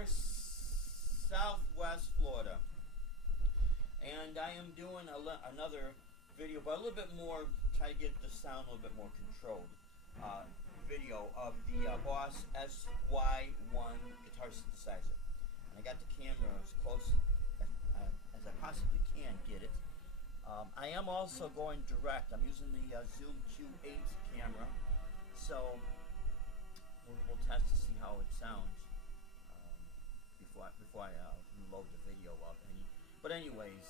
here, Southwest Florida, and I am doing another video, but a little bit more, try to get the sound a little bit more controlled, video of the Boss SY1 guitar synthesizer. And I got the camera as close as I possibly can get it. I am also going direct. I'm using the Zoom Q8 camera, so we'll test to see how it sounds before I load the video up. But anyways,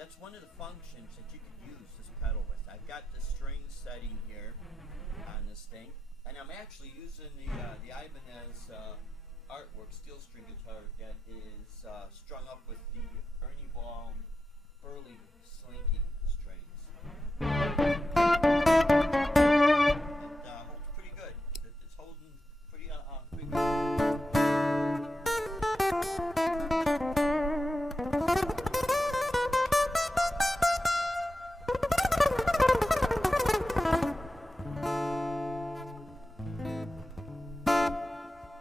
that's one of the functions that you can use this pedal with. I've got the string setting here on this thing, and I'm actually using the Ibanez artwork steel string guitar that is strung up with the Ernie Ball Burley Slinky strings. And holds pretty good. It's holding pretty good.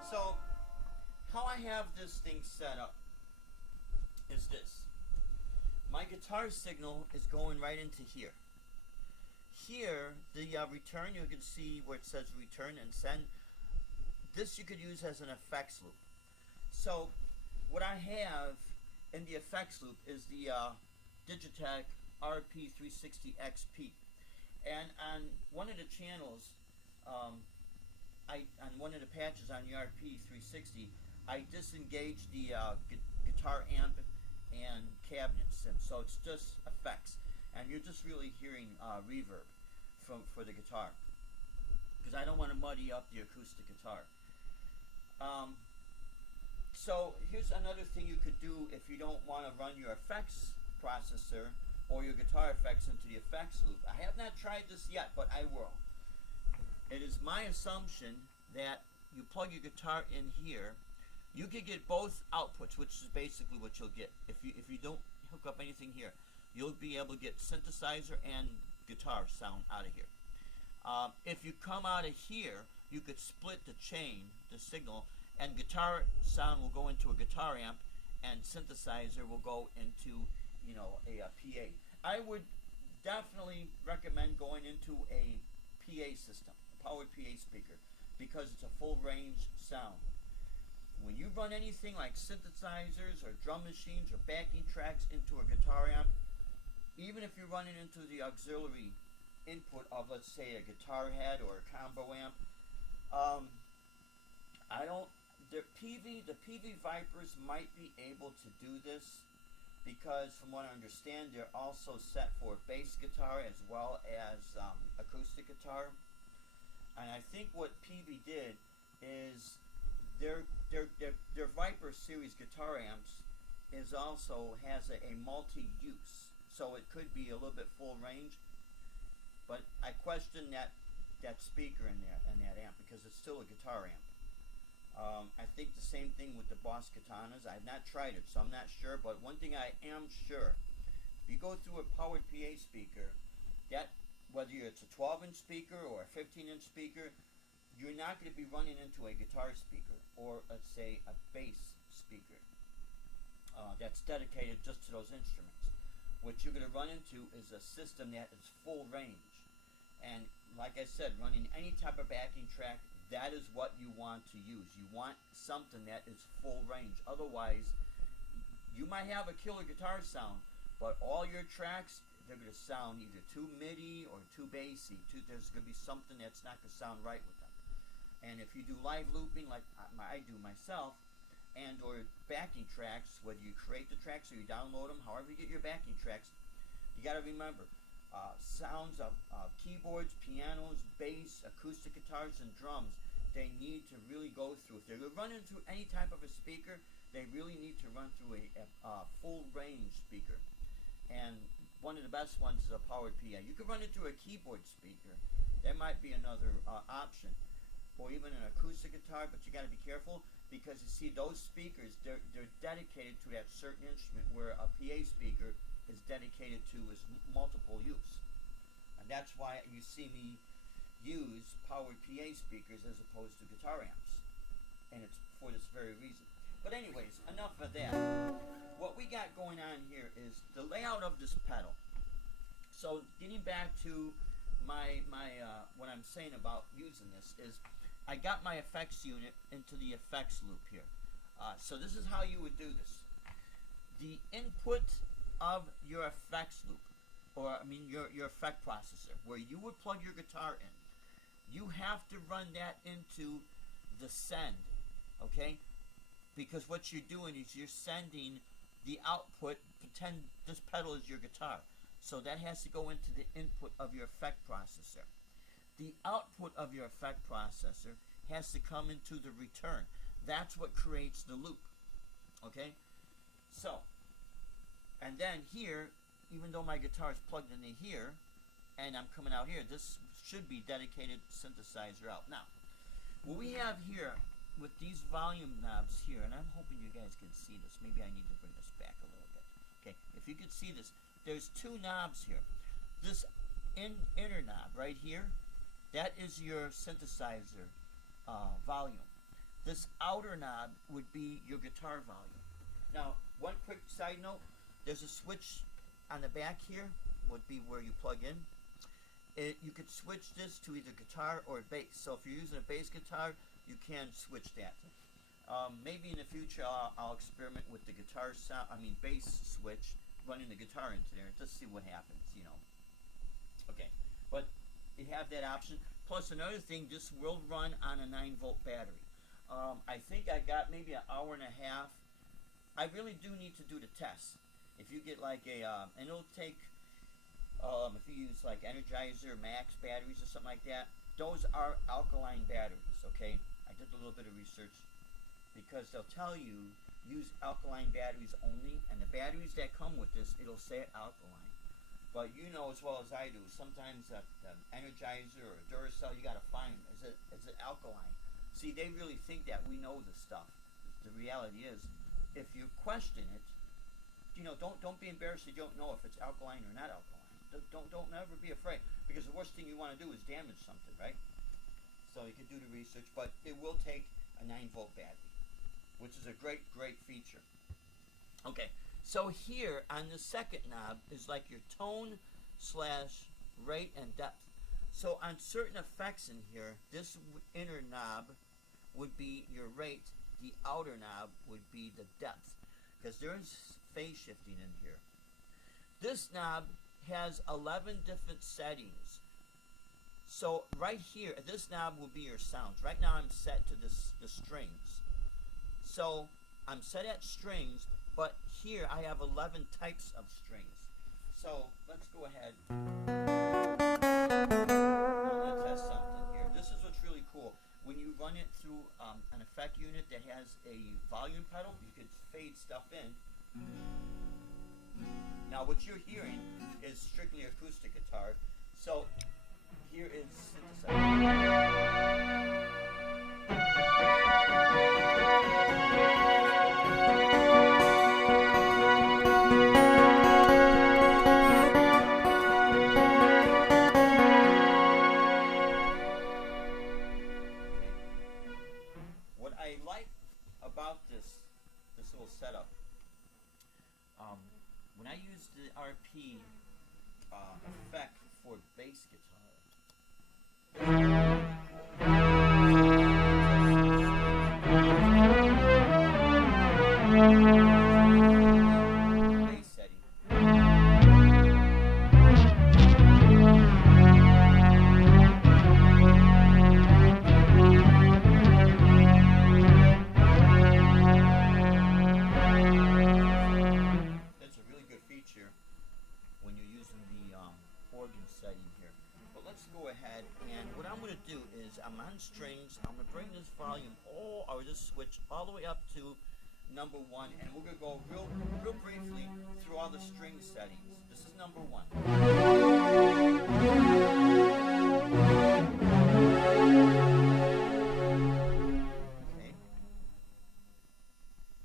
So, how I have this thing set up is this. My guitar signal is going right into here. Here, the return, you can see where it says return and send. This you could use as an effects loop. So, what I have in the effects loop is the Digitech RP360 XP. And on one of the channels, on one of the patches on the RP360, I disengaged the guitar amp and cabinet sim, so it's just effects, and you're just really hearing reverb for the guitar, because I don't want to muddy up the acoustic guitar. So here's another thing you could do if you don't want to run your effects processor or your guitar effects into the effects loop. I have not tried this yet, but I will. It is my assumption that you plug your guitar in here. You could get both outputs, which is basically what you'll get. If you don't hook up anything here, you'll be able to get synthesizer and guitar sound out of here. If you come out of here, you could split the chain, the signal, and guitar sound will go into a guitar amp, and synthesizer will go into, you know, a PA. I would definitely recommend going into a PA system, a powered PA speaker, because it's a full range sound. When you run anything like synthesizers or drum machines or backing tracks into a guitar amp, even if you're running into the auxiliary input of, let's say, a guitar head or a combo amp, the PV Vipers might be able to do this, because from what I understand, they're also set for bass guitar as well as acoustic guitar. And I think what PV did is their Viper series guitar amps also has a multi-use, so it could be a little bit full range. But I question that speaker in there and that amp, because it's still a guitar amp. I think the same thing with the Boss Katanas. I've not tried it, so I'm not sure. But one thing I am sure, if you go through a powered PA speaker, that whether it's a 12-inch speaker or a 15-inch speaker, you're not going to be running into a guitar speaker or, let's say, a bass speaker that's dedicated just to those instruments. What you're going to run into is a system that is full range. And like I said, running any type of backing track, that is what you want to use. You want something that is full range. Otherwise, you might have a killer guitar sound, but all your tracks, they're going to sound either too MIDI or too bassy. There's going to be something that's not going to sound right with them. And if you do live looping like I do myself, and or backing tracks, whether you create the tracks or you download them, however you get your backing tracks, you got to remember, sounds of keyboards, pianos, bass, acoustic guitars, and drums, they need to really go through. If they're going to run into any type of a speaker, they really need to run through a full range speaker. And one of the best ones is a powered PA. You could run into a keyboard speaker. There might be another option. Or even an acoustic guitar, but you got to be careful, because you see those speakers, they're dedicated to that certain instrument, where a PA speaker is dedicated to is multiple use. And that's why you see me use powered PA speakers as opposed to guitar amps. And it's for this very reason. But anyways, enough of that. What we got going on here is the layout of this pedal. So getting back to what I'm saying about using this is, I got my effects unit into the effects loop here. So this is how you would do this. The input of your effects loop, or I mean your effect processor, where you would plug your guitar in, you have to run that into the send, okay? Because what you're doing is you're sending the output, pretend this pedal is your guitar. So that has to go into the input of your effect processor. The output of your effect processor has to come into the return. That's what creates the loop, okay? So, and then here, even though my guitar is plugged into here, and I'm coming out here, this should be dedicated synthesizer out. Now, what we have here with these volume knobs here, and I'm hoping you guys can see this. Maybe I need to bring this back a little bit. Okay, if you can see this, there's two knobs here. This inner knob right here, that is your synthesizer volume. This outer knob would be your guitar volume. Now, one quick side note, there's a switch on the back here, would be where you plug in. You could switch this to either guitar or bass. So if you're using a bass guitar, you can switch that. Maybe in the future I'll experiment with the guitar sound, bass switch, running the guitar into there, just see what happens, you know. Okay, but you have that option. Plus another thing, this will run on a 9-volt battery. I think I got maybe an hour and a half. I really do need to do the test. If you get like a, and it'll take, if you use like Energizer Max batteries or something like that, those are alkaline batteries, okay? I did a little bit of research because they'll tell you use alkaline batteries only, and the batteries that come with this, it'll say alkaline. But you know as well as I do, sometimes the Energizer or Duracell, you gotta find, is it alkaline? See, they really think that we know this stuff. The reality is, if you question it, you know, don't be embarrassed if you don't know if it's alkaline or not alkaline. Don't never be afraid, because the worst thing you want to do is damage something, right? So you can do the research, but it will take a 9-volt battery, which is a great feature. Okay, so here on the second knob is like your tone / rate and depth. So on certain effects in here, this inner knob would be your rate, the outer knob would be the depth, because there's phase shifting in here. This knob has 11 different settings. So right here, this knob will be your sounds. Right now I'm set to the strings. So I'm set at strings, but here I have 11 types of strings. So let's go ahead. Let's test something here. This is what's really cool. When you run it through an effect unit that has a volume pedal, you could fade stuff in. Now what you're hearing is strictly acoustic guitar. So here is synthesizer. What I like about this little setup, when I use the RP effect for bass bass setting. That's a really good feature when you're using the organ setting here. But let's go ahead, and what I'm going to do is I'm on strings. I'm going to bring this volume or this switch all the way up to number 1, and we're going to go real briefly through all the string settings. This is number 1. Okay.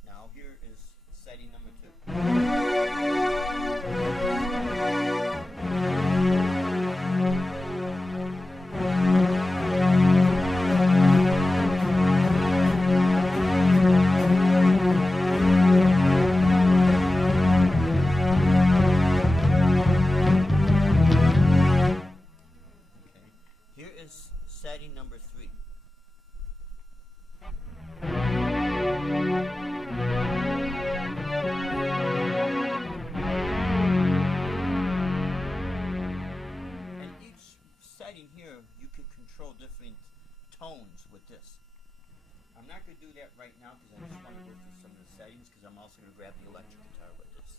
Now here is setting number 2. setting here, you can control different tones with this. I'm not going to do that right now because I just want to go through some of the settings, because I'm also going to grab the electric guitar with this.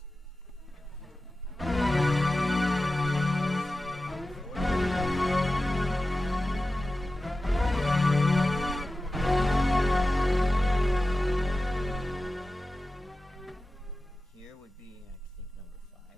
Here would be, I think, number 5.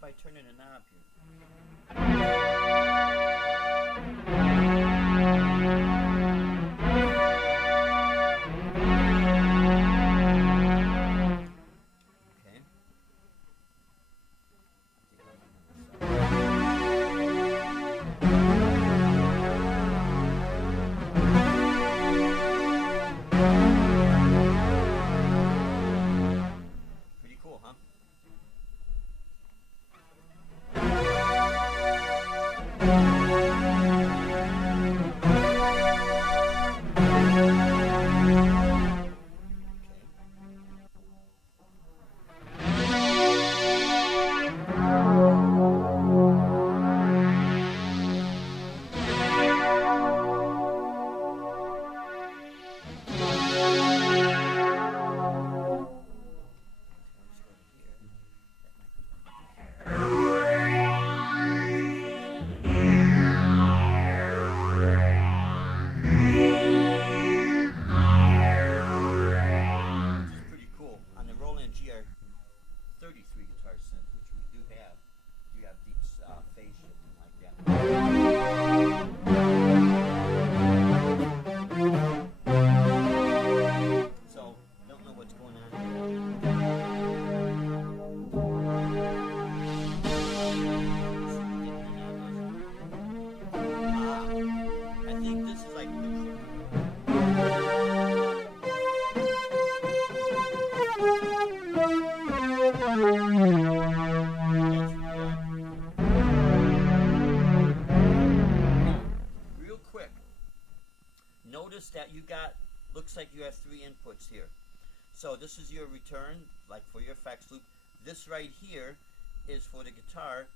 By turning a knob here. Pretty cool, huh? Real quick, notice that you got, looks like you have 3 inputs here. So this is your return, like for your effects loop. This right here is for the guitar.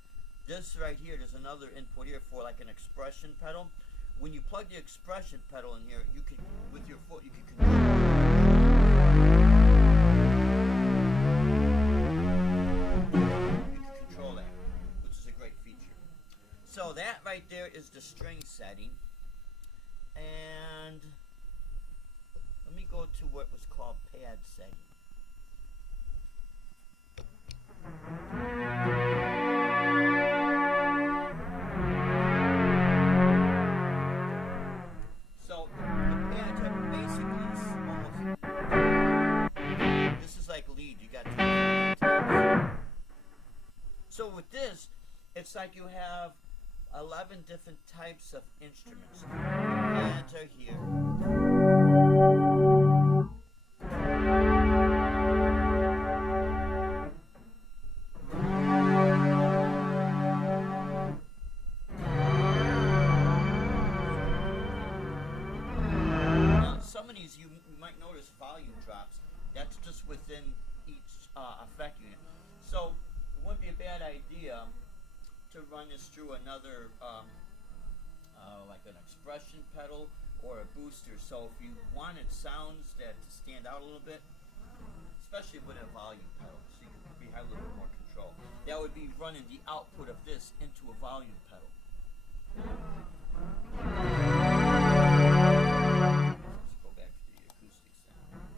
This right here, there's another input here for like an expression pedal. When you plug the expression pedal in here, you can, with your foot, you can control that, which is a great feature. So that right there is the string setting. And let me go to what was called pad setting. So the pads are basically almost, this is like lead, you got 2 tabs. So with this, it's like you have 11 different types of instruments. Pads are here. Some of these you might notice volume drops. That's just within each effect unit. So it wouldn't be a bad idea to run this through another, like an expression pedal or a booster. So if you wanted sounds that stand out a little bit, especially with a volume pedal, so you can have a little bit more control, that would be running the output of this into a volume pedal. Let's go back to the acoustic sound.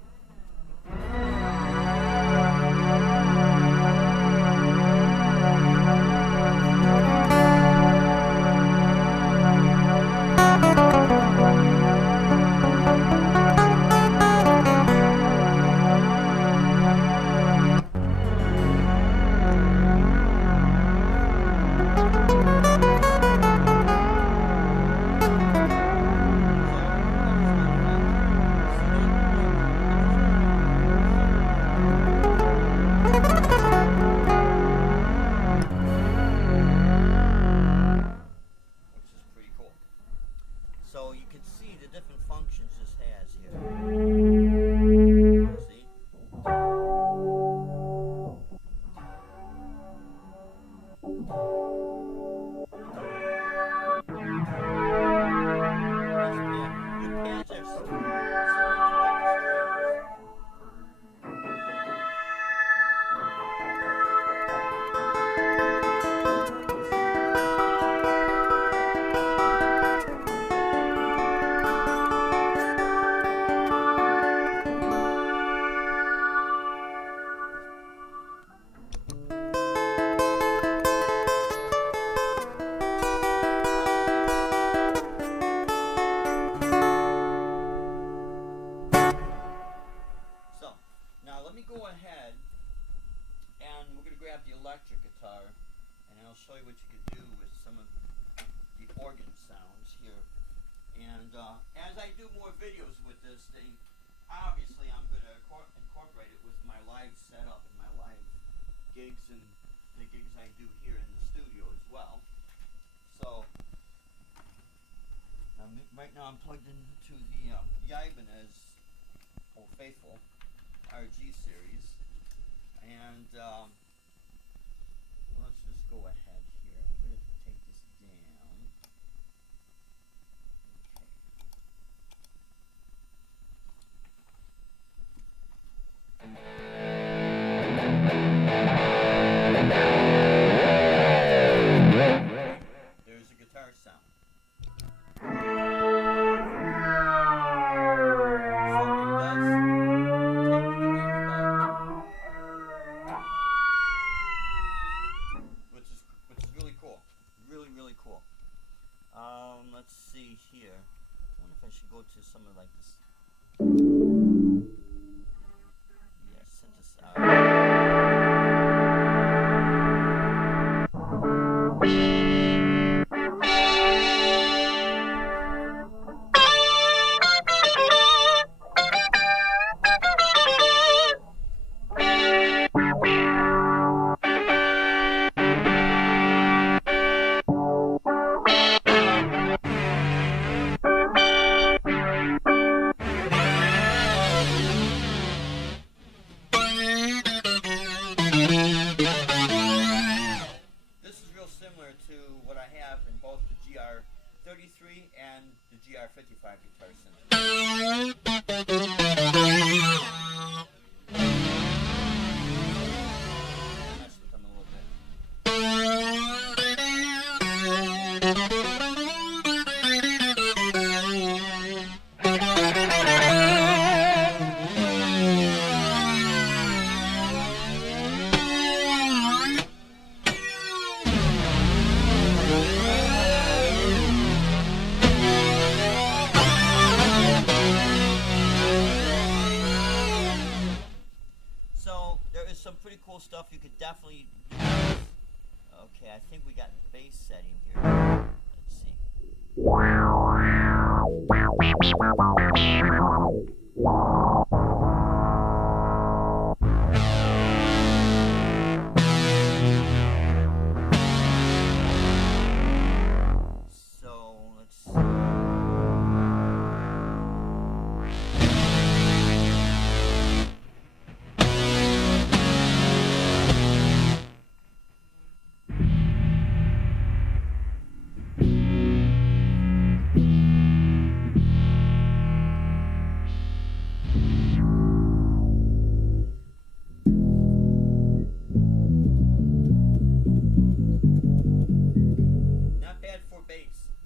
with some of the organ sounds here. And as I do more videos with this thing, obviously I'm going to incorporate it with my live setup and my live gigs and the gigs I do here in the studio as well. So right now I'm plugged into the Ibanez Old Faithful RG series, and let's just go ahead here. I'm going to take this down. Okay. There's a guitar sound. Really cool. Let's see here. I wonder if I should go to something like this. Yeah, synthesizer. Similar to what I have in both the GR33 and the GR55 guitar synth. Mess with them a little bit. Some pretty cool stuff you could definitely do. Okay, I think we got bass setting here. Let's see. So, let's see.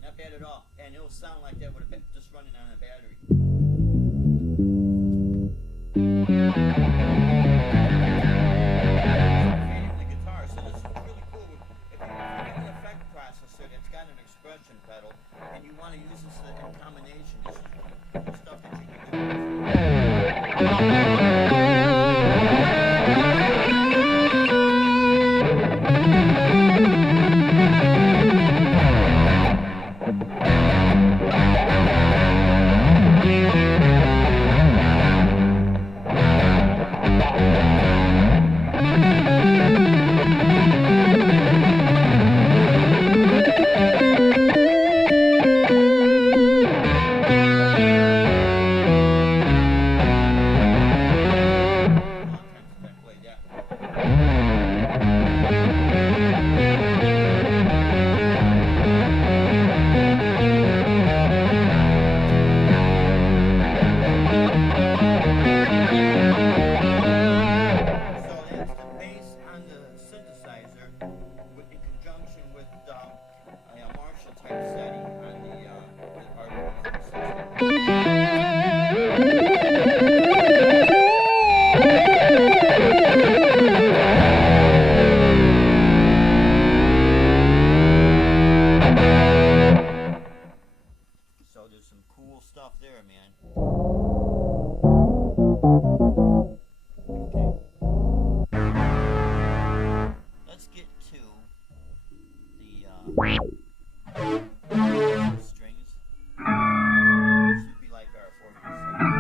Not bad at all, and it'll sound like that would have been just running on a battery. The guitar, so this is really cool. If you have an effect processor that's got an expression pedal, and you want to use this in combination, this is really cool stuff that you can do. Let's get to the Strings should be like our organ sound.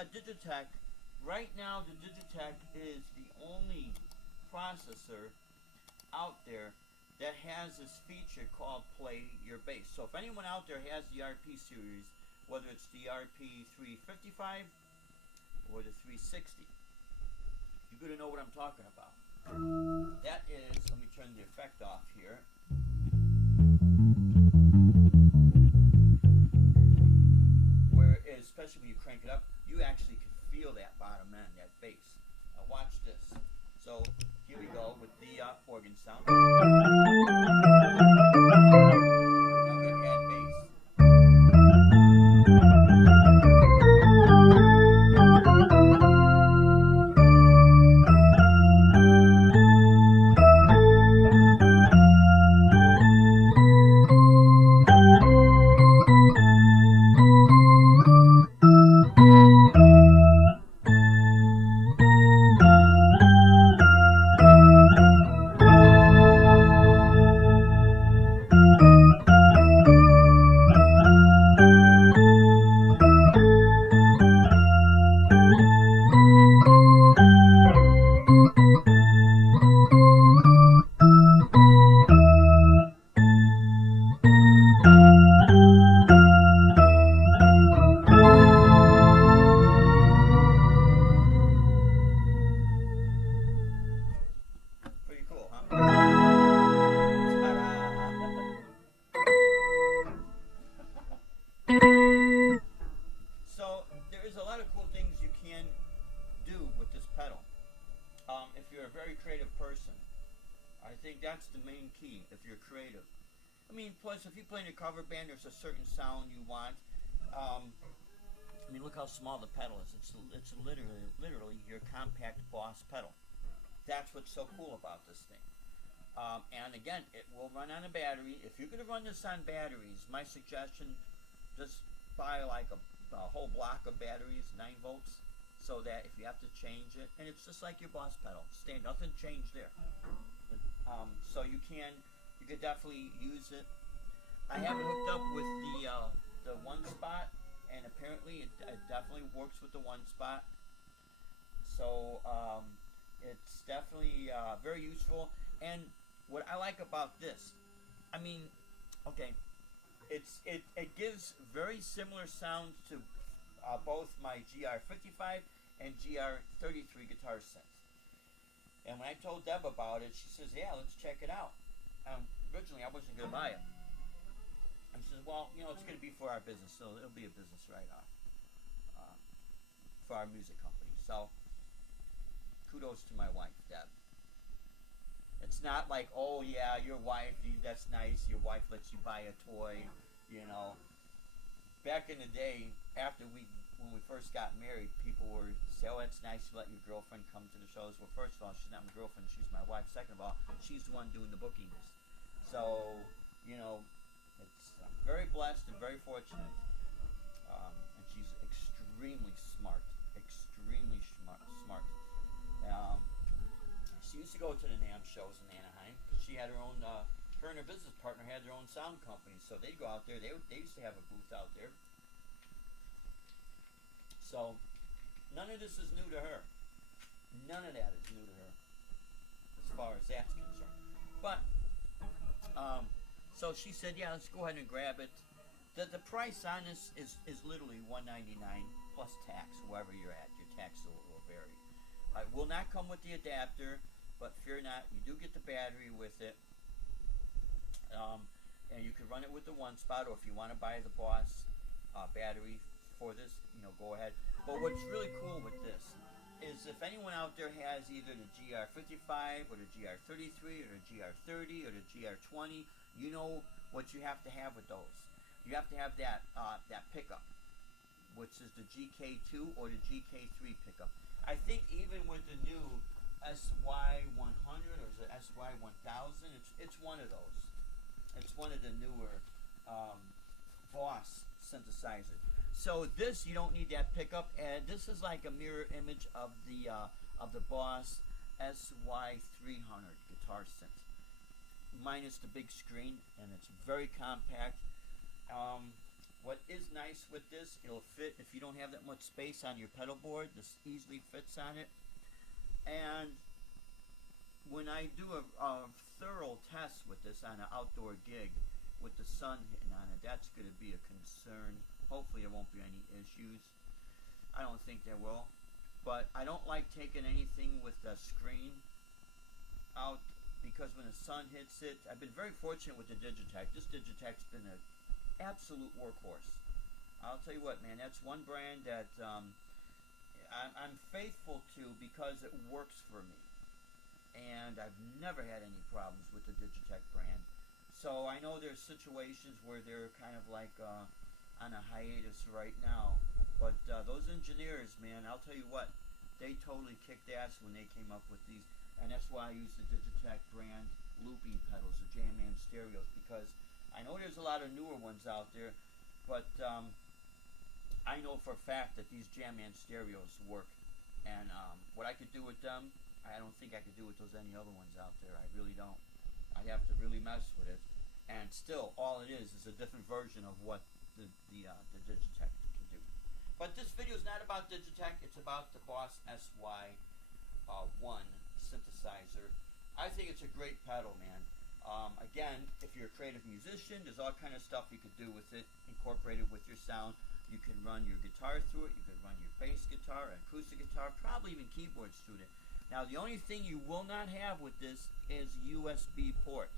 Digitech, right now the Digitech is the only processor out there that has this feature called Play Your Bass. So if anyone out there has the RP series, whether it's the RP 355 or the 360, you're going to know what I'm talking about. That is, let me turn the effect off here. Where it is, especially when you crank it up, you actually can feel that bottom end, that bass. Now watch this. So here we go with the organ sound. Now I'm going to add bass. there is a lot of cool things you can do with this pedal. If you're a very creative person, I think that's the main key. If you're creative, I mean, plus if you play in a cover band, there's a certain sound you want. I mean, look how small the pedal is. It's literally your compact Boss pedal. That's what's so cool about this thing. And again, it will run on a battery. If you're going to run this on batteries, my suggestion, just buy like a whole block of batteries, 9 volts, so that if you have to change it, and it's just like your Boss pedal, nothing changed there. So you could definitely use it. I have it hooked up with the one spot, and apparently it definitely works with the one spot. So it's definitely very useful. And what I like about this, I mean, okay, it gives very similar sounds to both my GR55 and GR33 guitar synths. And when I told Deb about it, she says, yeah, let's check it out. Originally, I wasn't going to buy it. And she says, well, you know, it's going to be for our business, so it'll be a business write-off for our music company. So, kudos to my wife, Deb. It's not like, oh, yeah, your wife, that's nice, your wife lets you buy a toy, you know. Back in the day, when we first got married, people would say, oh, it's nice to let your girlfriend come to the shows. Well, first of all, she's not my girlfriend, she's my wife. Second of all, she's the one doing the bookings. So, you know, I'm very blessed and very fortunate. And she's extremely smart. Extremely smart. She used to go to the NAMM shows in Anaheim. She had her own, her and her business partner had their own sound company. So they'd go out there. They used to have a booth out there. So, none of this is new to her. None of that is new to her, as far as that's concerned. But, so she said, yeah, let's go ahead and grab it. The price on this is literally $199 plus tax, wherever you're at. Your tax will vary. It will not come with the adapter, but fear not, you do get the battery with it. And you can run it with the one spot, or if you want to buy the Boss battery for this, you know, go ahead. But what's really cool with this is if anyone out there has either the GR55 or the GR33 or the GR30 or the GR20, you know what you have to have with those. You have to have that pickup, which is the GK2 or the GK3 pickup. I think even with the new SY100 or the SY1000, it's one of those. It's one of the newer Boss synthesizers. So this, you don't need that pickup, and this is like a mirror image of the Boss SY1synthesizer guitar synth, minus the big screen, and it's very compact. What is nice with this, it'll fit if you don't have that much space on your pedal board. This easily fits on it. And when I do a thorough test with this on an outdoor gig with the sun hitting on it, that's going to be a concern. Hopefully there won't be any issues. I don't think there will. But I don't like taking anything with the screen out, because when the sun hits it, I've been very fortunate with the Digitech. This Digitech's been an absolute workhorse. I'll tell you what, man, that's one brand that I'm faithful to because it works for me. And I've never had any problems with the Digitech brand. So I know there's situations where they're kind of like on a hiatus right now, but those engineers, man, I'll tell you what, they totally kicked ass when they came up with these, and that's why I use the Digitech brand looping pedals, the Jam-Man stereos, because I know there's a lot of newer ones out there, but I know for a fact that these Jam-Man stereos work, and what I could do with them, I don't think I could do with any other ones out there. I really don't. I'd have to really mess with it, and still, all it is a different version of what the Digitech can do. But this video is not about Digitech, it's about the Boss SY1 synthesizer. I think it's a great pedal, man. Again, if you're a creative musician, there's all kind of stuff you could do with it, incorporate it with your sound. You can run your guitar through it, you can run your bass guitar, acoustic guitar, probably even keyboards through it. Now, the only thing you will not have with this is USB port.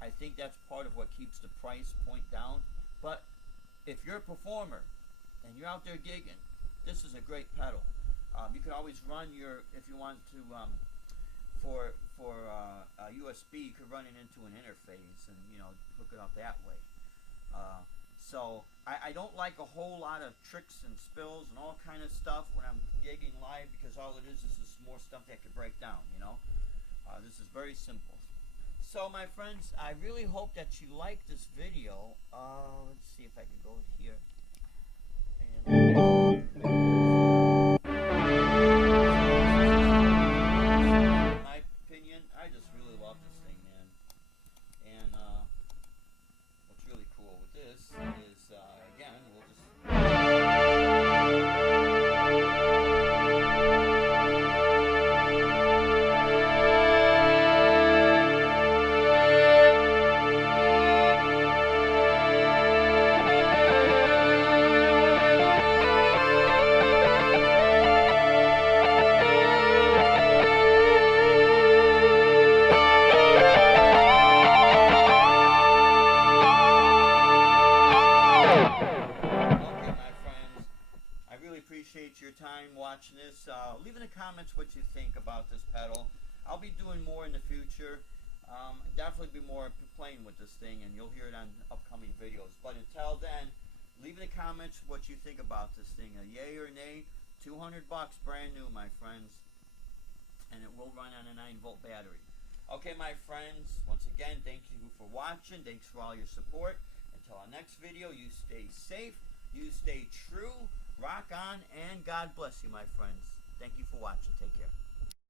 I think that's part of what keeps the price point down. But if you're a performer and you're out there gigging, this is a great pedal. You can always run your, if you want to, for USB, you could run it into an interface and, you know, hook it up that way. So I don't like a whole lot of tricks and spills and all kind of stuff when I'm gigging live, because all it is just more stuff that could break down, you know. This is very simple. So my friends, I really hope that you like this video. Let's see if I can go here. And in my opinion, I just really love this thing, man. And what's really cool with this is, again, we'll just... appreciate your time watching this. Leave in the comments what you think about this pedal. I'll be doing more in the future. Definitely be more playing with this thing, and you'll hear it on upcoming videos. But until then, leave in the comments what you think about this thing. A yay or nay. 200 bucks, brand new, my friends. And it will run on a 9-volt battery. Okay, my friends, once again, thank you for watching. Thanks for all your support. Until our next video, you stay safe, you stay true, rock on, and God bless you, my friends. Thank you for watching. Take care.